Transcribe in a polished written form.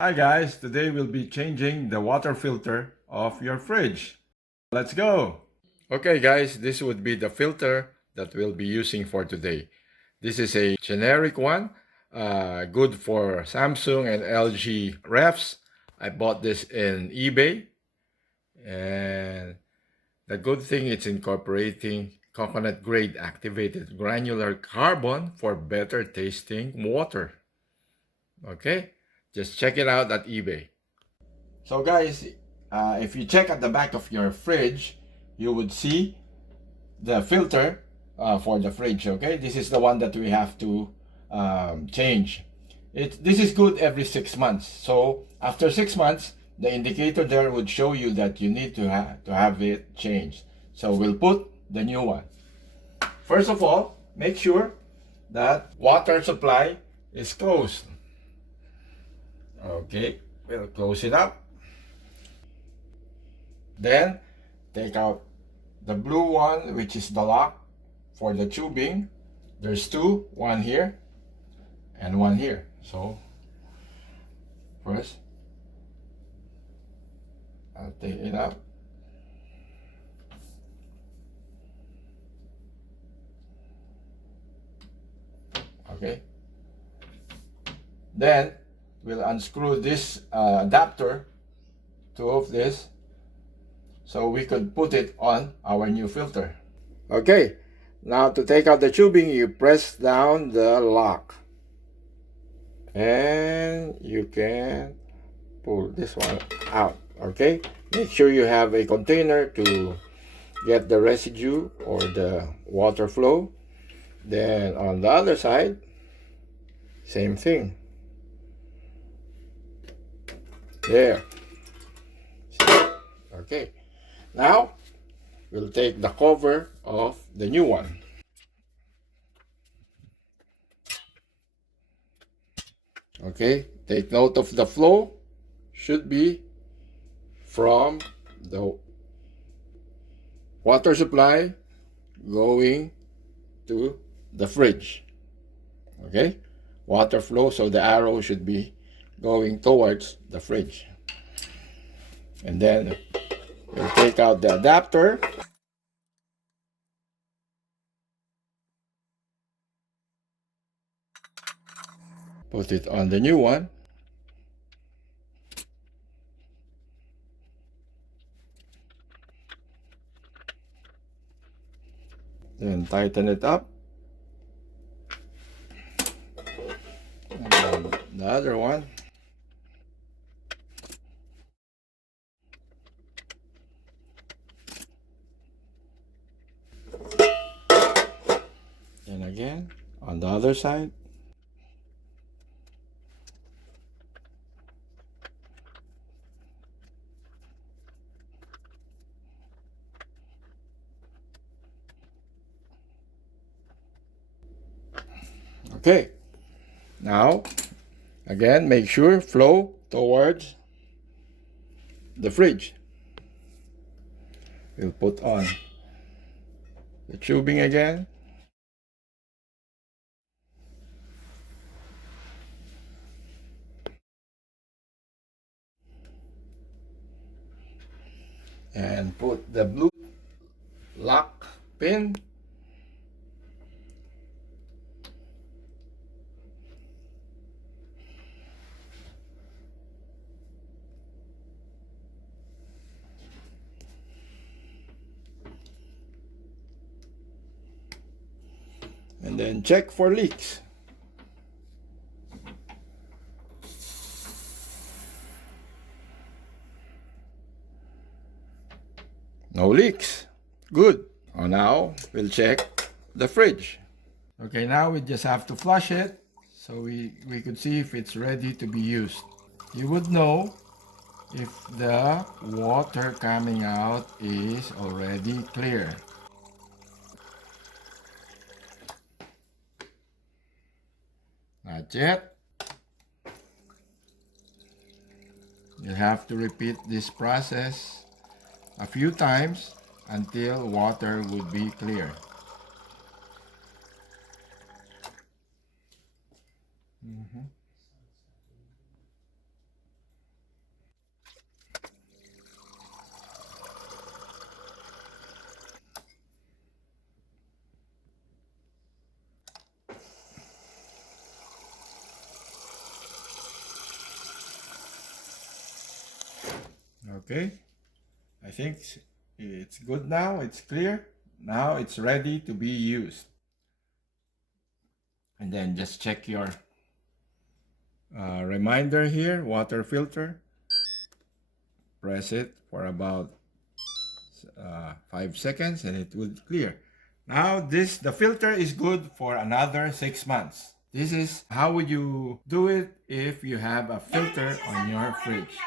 Hi guys, today we'll be changing the water filter of your fridge. Let's go! Okay guys, this would be the filter that we'll be using for today. This is a generic one, good for Samsung and LG refs. I bought this in eBay, and the good thing it's incorporating coconut grade activated granular carbon for better tasting water. Okay, just check it out at eBay. So guys, if you check at the back of your fridge, you would see the filter for the fridge. Okay, this is the one that we have to change. This is good every 6 months. So after 6 months, the indicator there would show you that you need to have it changed. So we'll put the new one. First of all, make sure that water supply is closed. Okay, we'll close it up. Then take out the blue one, which is the lock for the tubing. There's two, one here and one here. So first, I'll take it out. Okay. Then we'll unscrew this adapter, two of this, so we could put it on our new filter. Okay, now to take out the tubing, you press down the lock and you can pull this one out. Okay, make sure you have a container to get the residue or the water flow. Then on the other side, same thing. There. Okay, now we'll take the cover of the new one. Okay, take note of the flow. Should be from the water supply going to the fridge. Okay, water flow, so the arrow should be going towards the fridge. And then we'll take out the adapter. Put it on the new one. Then tighten it up. And then the other one. And again on the other side. Okay, now again, make sure flow towards the fridge. We'll put on the tubing again. And put the blue lock pin. And then check for leaks. No leaks. Good. Now we'll check the fridge. Okay, now we just have to flush it so we could see if it's ready to be used. You would know if the water coming out is already clear. Not yet. You have to repeat this process a few times until water would be clear. Okay, I think it's good now. It's clear. Now it's ready to be used. And then just check your reminder here, water filter. Press it for about 5 seconds and it will clear. Now the filter is good for another 6 months. This is how would you do it if you have a filter on your fridge.